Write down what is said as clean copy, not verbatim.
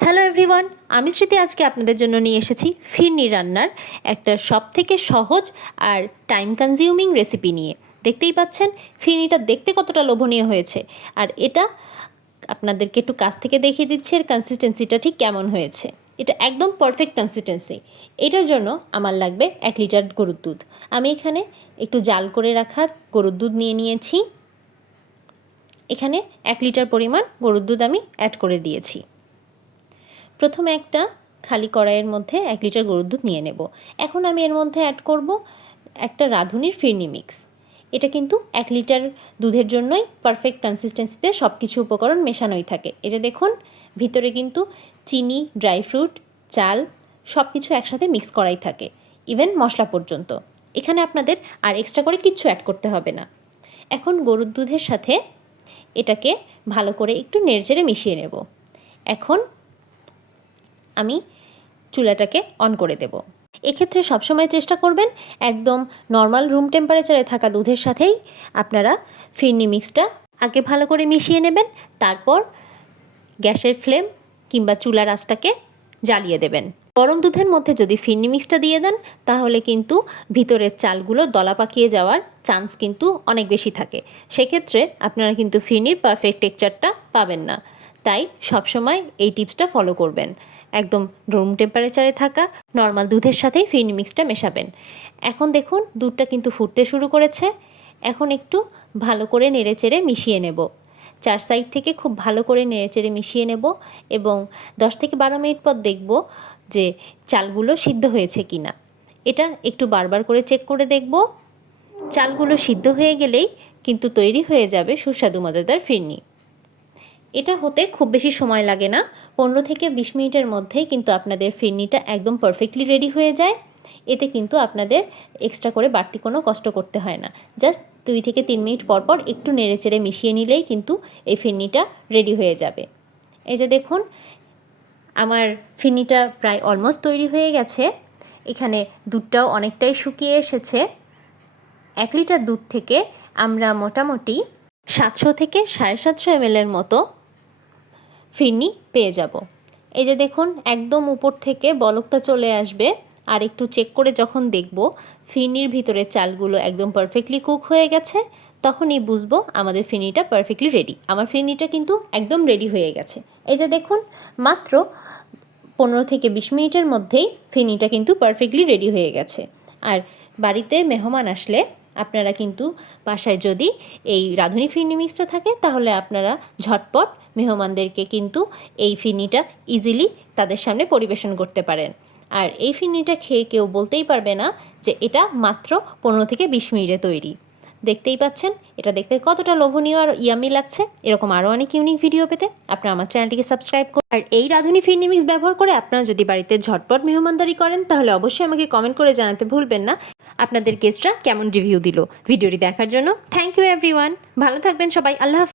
Hello everyone, আমি স্মৃতি আজকে আপনাদের জন্য নিয়ে এসেছি ফিরনি রান্নার একটা সবথেকে সহজ আর টাইম কনজিউমিং রেসিপি নিয়ে। দেখতেই পাচ্ছেন ফিরনিটা দেখতে কতটা লোভনীয় হয়েছে, আর এটা আপনাদেরকে একটু কাছ থেকে দেখিয়ে দিচ্ছি এর কনসিস্টেন্সিটা ঠিক কেমন হয়েছে। এটা একদম পারফেক্ট কনসিস্টেন্সি। এটার জন্য আমার লাগবে 1 লিটার গরুর দুধ। আমি এখানে একটু জাল করে রাখা গরুর দুধ নিয়ে নিয়েছি। এখানে 1 লিটার পরিমাণ গরুর দুধ আমি অ্যাড করে দিয়েছি। প্রথমে একটা খালি কড়াইয়ের মধ্যে 1 লিটার গরুর দুধ নিয়ে নেব। এখন আমি এর মধ্যে অ্যাড করব একটা রাঁধুনির ফিরনি মিক্স। এটা কিন্তু 1 লিটার দুধের জন্যই পারফেক্ট কনসিস্টেন্সিতে সব কিছু উপকরণ মেশানোই থাকে। এই যে দেখুন, ভিতরে কিন্তু চিনি, ড্রাই ফ্রুট, চাল সব কিছু একসাথে মিক্স করাই থাকে, ইভেন মশলা পর্যন্ত। এখানে আপনাদের আর এক্সট্রা করে কিচ্ছু অ্যাড করতে হবে না। এখন গরুর দুধের সাথে এটাকে ভালো করে একটু নেড়েচেড়ে মিশিয়ে নেব। এখন আমি চুলাটাকে অন করে দেব। এক্ষেত্রে সবসময় চেষ্টা করবেন একদম নর্মাল রুম টেম্পারেচারে থাকা দুধের সাথেই আপনারা ফিরনি মিক্সটা আগে ভালো করে মিশিয়ে নেবেন। তারপর গ্যাসের ফ্লেম কিংবা চুলার আঁচটাকে জ্বালিয়ে দেবেন। গরম দুধের মধ্যে যদি ফিরনি মিক্সটা দিয়ে দেন তাহলে কিন্তু ভিতরের চালগুলো দলা পাকিয়ে যাওয়ার চান্স কিন্তু অনেক বেশি থাকে। সেক্ষেত্রে আপনারা কিন্তু ফিরনির পারফেক্ট টেক্সচারটা পাবেন না। তাই সবসময় এই টিপসটা ফলো করবেন। একদম রুম টেম্পারেচারে থাকা নর্মাল দুধের সাথেই ফিরনি মিক্সটা মেশাবেন। এখন দেখুন দুধটা কিন্তু ফুটতে শুরু করেছে। এখন একটু ভালো করে নেড়েচেড়ে মিশিয়ে নেব। 4 সাইড থেকে খুব ভালো করে নেড়েচেড়ে মিশিয়ে নেব এবং 10 থেকে 12 মিনিট পর দেখব যে চালগুলো সিদ্ধ হয়েছে কি না। এটা একটু বারবার করে চেক করে দেখব। চালগুলো সিদ্ধ হয়ে গেলেই কিন্তু তৈরি হয়ে যাবে সুস্বাদু মজাদার ফিরনি। এটা হতে খুব বেশি সময় লাগে না, 15 থেকে 20 মিনিটের মধ্যেই কিন্তু আপনাদের ফিরনিটা একদম পারফেক্টলি রেডি হয়ে যায়। এতে কিন্তু আপনাদের এক্সট্রা করে বাড়তি কোনো কষ্ট করতে হয় না। জাস্ট 2 থেকে 3 মিনিট পর পর একটু নেড়েচেড়ে মিশিয়ে নিলেই কিন্তু এই ফিরনিটা রেডি হয়ে যাবে। এই যে দেখুন, আমার ফিরনিটা প্রায় অলমোস্ট তৈরি হয়ে গেছে। এখানে দুধটাও অনেকটাই শুকিয়ে এসেছে। 1 লিটার দুধ থেকে আমরা মোটামুটি 700 থেকে 750 ml মতো ফিরনি পেয়ে যাব। এই যে দেখুন, একদম উপর থেকে বলকটা চলে আসবে। আর একটু চেক করে যখন দেখব ফিরনির ভিতরে চালগুলো একদম পারফেক্টলি কুক হয়ে গেছে, তখনই বুঝবো আমাদের ফিরনিটা পারফেক্টলি রেডি। আমার ফিরনিটা কিন্তু একদম রেডি হয়ে গেছে। এই যে দেখুন, মাত্র 15 থেকে 20 মিনিটের মধ্যেই ফিরনিটা কিন্তু পারফেক্টলি রেডি হয়ে গেছে। আর বাড়িতে মেহমান আসলে আপনারা কিন্তু বাসায় যদি এই রাঁধুনি ফিরনি মিক্সটা থাকে তাহলে আপনারা ঝটপট মেহমানদেরকে কিন্তু এই ফিরনিটা ইজিলি তাদের সামনে পরিবেশন করতে পারেন। আর এই ফিরনিটা খেয়ে কেউ বলতেই পারবে না যে এটা মাত্র 15 থেকে 20 মিনিটে তৈরি। দেখতেই পাচ্ছেন এটা দেখতে কতটা লোভনীয় আর ইয়ামি লাগছে। এরকম আরও অনেক ইউনিক ভিডিও পেতে আপনারা আমার চ্যানেলটিকে সাবস্ক্রাইব করুন। আর এই রাঁধুনি ফিরনি মিক্স ব্যবহার করে আপনারা যদি বাড়িতে ঝটপট মেহমানদারি করেন তাহলে অবশ্যই আমাকে কমেন্ট করে জানাতে ভুলবেন না আপনাদের গেস্টরা কেমন রিভিউ দিল। ভিডিওটি দেখার জন্য থ্যাংক ইউ এভরিওয়ান। ভালো থাকবেন সবাই। আল্লাহ হাফেজ।